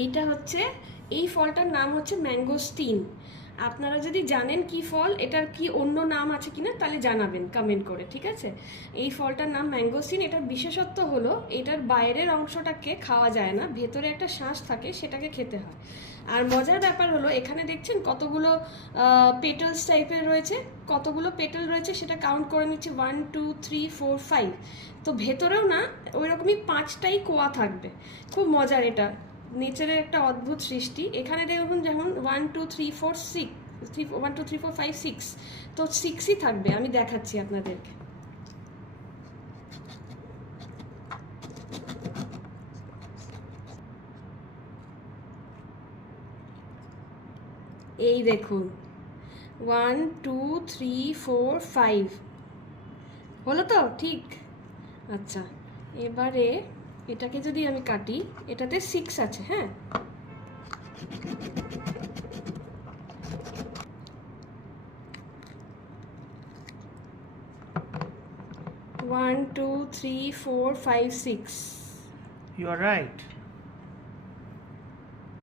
এইটা হচ্ছে, এই ফলটার নাম হচ্ছে ম্যাঙ্গোস্টিন। আপনারা যদি জানেন কি ফল, এটার কি অন্য নাম আছে কিনা তাহলে জানাবেন কমেন্ট করে, ঠিক আছে? এই ফলটার নাম ম্যাঙ্গোস্টিন। এটার বিশেষত্ব হলো এটার বাইরের অংশটাকে খাওয়া যায় না, ভেতরে একটা শাঁস থাকে, সেটাকে খেতে হয়। আর মজার ব্যাপার হলো এখানে দেখছেন কতগুলো পেটালস টাইপের রয়েছে, কতগুলো পেটাল রয়েছে সেটা কাউন্ট করে নিচ্ছে, 1 2 3 4 5। তো ভেতরেও না ওই রকমই 5টাই কোয়া থাকবে। খুব মজার এটা, নেচারের একটা অদ্ভুত সৃষ্টি। এখানে দেখুন যেমন 1 2 3 4 6, 1 2 3 4 5 6, তো 6ই থাকবে। আমি দেখাচ্ছি আপনাদেরকে। এই দেখুন 1 2 3 4 5 হলো তো ঠিক? আচ্ছা, এবারে এটাকে যদি আমি কাটি, এটাতে 6 আছে, হ্যাঁ। 1 2 3 4 5 6। You are right.